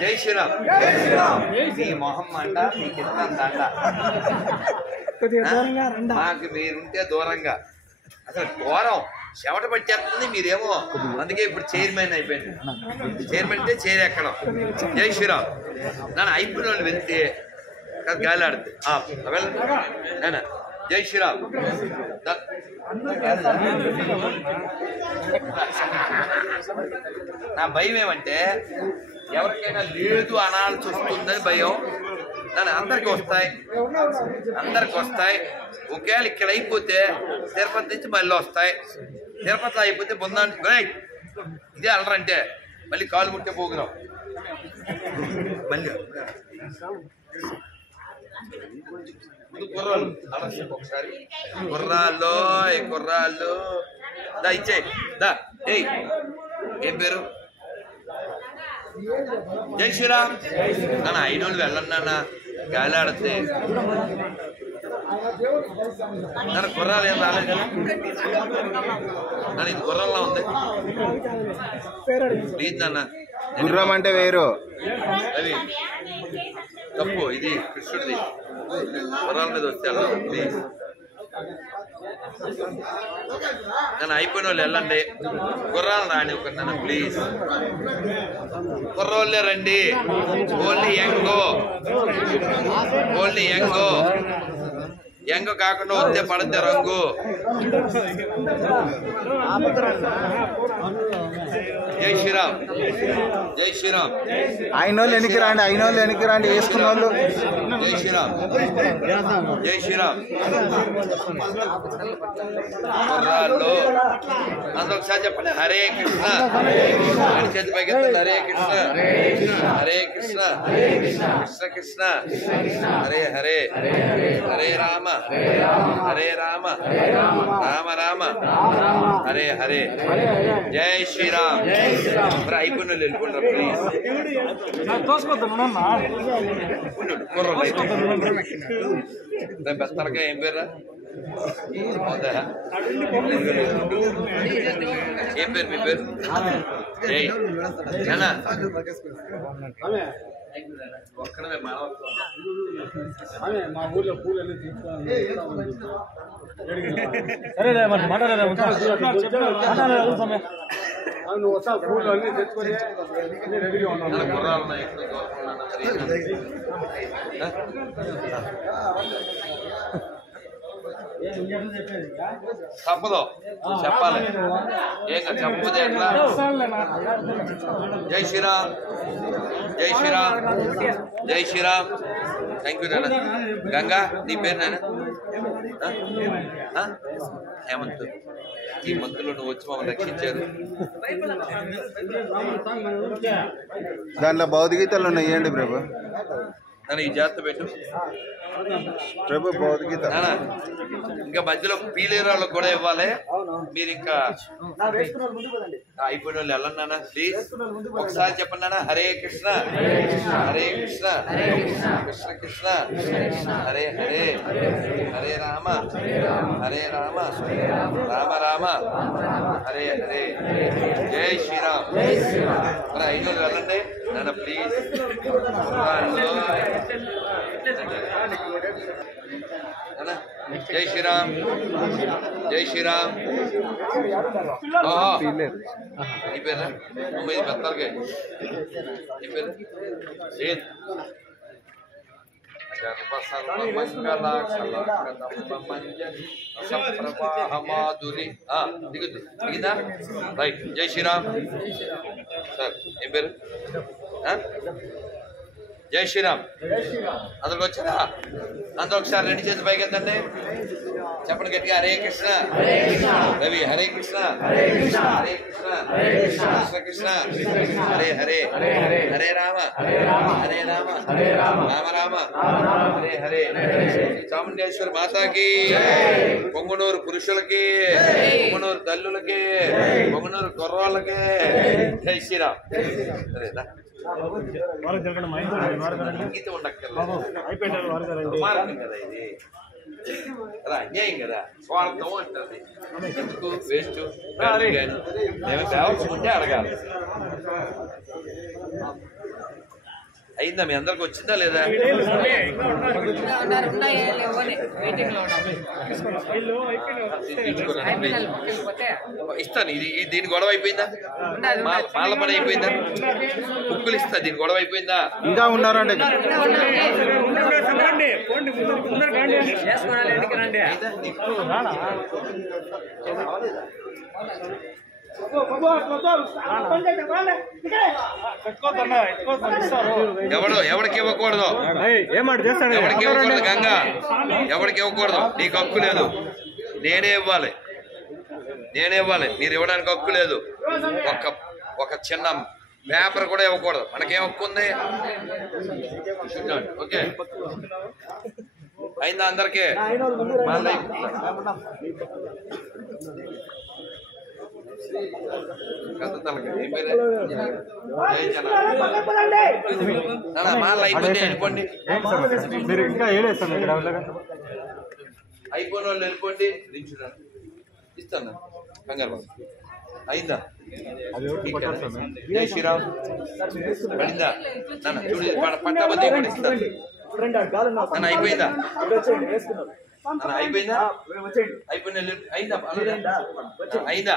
జై శ్రీరామ్. నీ మొహం అంట నీకు ఇస్తాను దండ. మాకు మీరుంటే దూరంగా అసలు దూరం చెమట పట్టేస్తుంది. మీరేమో అందుకే ఇప్పుడు చైర్మన్ అయిపోయింది. చైర్మన్ అంటే చైర్ ఎక్కడం. జై శ్రీరామ్. నన్ను అయిపోయిన వాళ్ళు వెళ్తే గాలి ఆడుతుంది. వెళ్ళండి. జై శ్రీరామ్. నా భయం ఏమంటే ఎవరికైనా లేదు అనాల్సి వస్తుందని భయం. నన్ను అందరికి వస్తాయి. ఒకవేళ ఇక్కడ అయిపోతే తిరుపతి నుంచి మళ్ళీ వస్తాయి. తిరుపతిలో అయిపోతే బొందానికి ఇదే అలరంటే మళ్ళీ కాలు ముట్టే పోగురాం. మళ్ళీ కుర్రాళ్ళు ఒకసారి కుర్రాళ్ళు దా ఇచ్చేయి దా. ఏయ్ ఏం పేరు? జై శ్రీరామ్. నన్ను ఐనోళ్ళు వెళ్ళండి నాన్న, గాలి ఆడితే. నన్ను గుర్రాలు ఏం రాలేదు కదా. నన్ను ఇది గుర్రంలా ఉంది. ప్లీజ్ నాన్న. గుర్రం అంటే వేరు, అవి తప్పు. ఇది కృష్ణుడిది. గుర్రాల మీద వస్తే ప్లీజ్. నన్ను అయిపోయిన వాళ్ళు వెళ్ళండి. గుర్రాలు రాని ఒక నన్ను ప్లీజ్. కుర్రోళ్ళే రండి. ఓన్లీ యంగ్ కాకుండా వస్తే పడితే రంగు. జై శ్రీరామ్. అయినోళ్ళు వెనక్కి రండి వేసుకున్న వాళ్ళు. జై శ్రీరామ్. కుర్రాళ్ళు అందరూ ఒకసారి చెప్పండి. హరే కృష్ణ. చేతి పైకి హరే కృష్ణ. కృష్ణ కృష్ణ హరే హరే. హరే రామ రామ రామ హరే హరే. జై శ్రీరామ్. మరి అయిపోయిన వాళ్ళు వెళ్ళిపోండి ప్లీజ్. బెత్తలకా ఏం పేరా? ఏం పేరు మీ పేరు? జై ఒక్కడమే మా ఊర్లో పూలు సరే మరి మాట్లాడలేదు. నువ్వు వస్తా పూలు అన్నీ తెచ్చుకొని రెడీగా ఉన్నాను. తప్పదు చెప్పాలి. ఏం చెప్పదే ఎట్లా? జై శ్రీరామ్. థ్యాంక్ యూ నాన్న. గంగా నీ పేరు నాన్న? హేమంత్. ఈ మంత్రులు నువ్వు వచ్చి మమ్మల్ని రక్షించారు. దాంట్లో భౌతికతలు ఉన్నాయి. ఇవ్వండి ప్రభు. నన్ను ఈ జాగ్రత్త పెట్టు ప్రభు. భౌతికత ఇంకా మధ్యలో పీలేరు వాళ్ళకి కూడా ఇవ్వాలి. మీరు ఇంకా అయిపోయిన వాళ్ళు వెళ్ళండి నాన్న ప్లీజ్. ఒకసారి చెప్పండి నాన్న. హరే కృష్ణ కృష్ణ కృష్ణ హరే హరే. హరే రామ రామ హరే హరే. జై శ్రీరామ్. మరి ఐదు వెళ్ళండి నాన్న ప్లీజ్. జై శ్రీరామ్. నీ పేరు? ఇది పెద్దలకే. నీ పేరు? మాధురి దిగుద్ది. రైట్. జై శ్రీరామ్. సార్ ఏం పేరు? జై శ్రీరామ్. అందరికి వచ్చారా? అందరూ ఒకసారి రెండు చేతులు పైకి ఎత్తండి. చెప్పండి గట్టిగా. హరే కృష్ణ రవి. హరే కృష్ణ కృష్ణ కృష్ణ హరే హరే. హరే రామ రామ రామ హరే హరే. చాముండేశ్వరి మాతాకి, పొంగునూరు పురుషులకి, పొంగునూరు తల్లులకి, పొంగునూరు కుర్రాళ్ళకి జై శ్రీరామ్. సరేనా? ఇంగితం ఉండక్కర్లేదు దుర్మార్గం కదా ఇది కదా అన్యాయం కదా స్వార్థం అంటుంది ఎందుకు వేస్ట్ మేము దేవత ముందే అడగాలి అయిందా మీ అందరికి వచ్చిందా లేదా ఇస్తాను ఇది దీని గొడవ అయిపోయిందా మాల పని అయిపోయిందా బుక్కులు ఇస్తా దీని గొడవ అయిపోయిందా ఇంకా ఉన్నారండి ఎవరికి ఇవ్వకూడదు ఎవరికి ఇవ్వకూడదు గంగా ఎవరికి ఇవ్వకూడదు నీకు హక్కు లేదు నేనే ఇవ్వాలి మీరు ఇవ్వడానికి హక్కు లేదు ఒక చిన్న పేపర్ కూడా ఇవ్వకూడదు మనకేం హక్కు ఉంది ఓకే అయిందా అందరికీ మాల అయిపోయింది వెళ్ళిపోండి అయిపోయిన వాళ్ళు వెళ్ళిపోండి ఇస్తాను కంగారు అయిందా జై శ్రీరామ్ పడిందా చూడు పట్టాబద్ది కూడా ఇస్తాను అయిపోయిందా అయిపోయిందా అయిపోయిందా అయిందా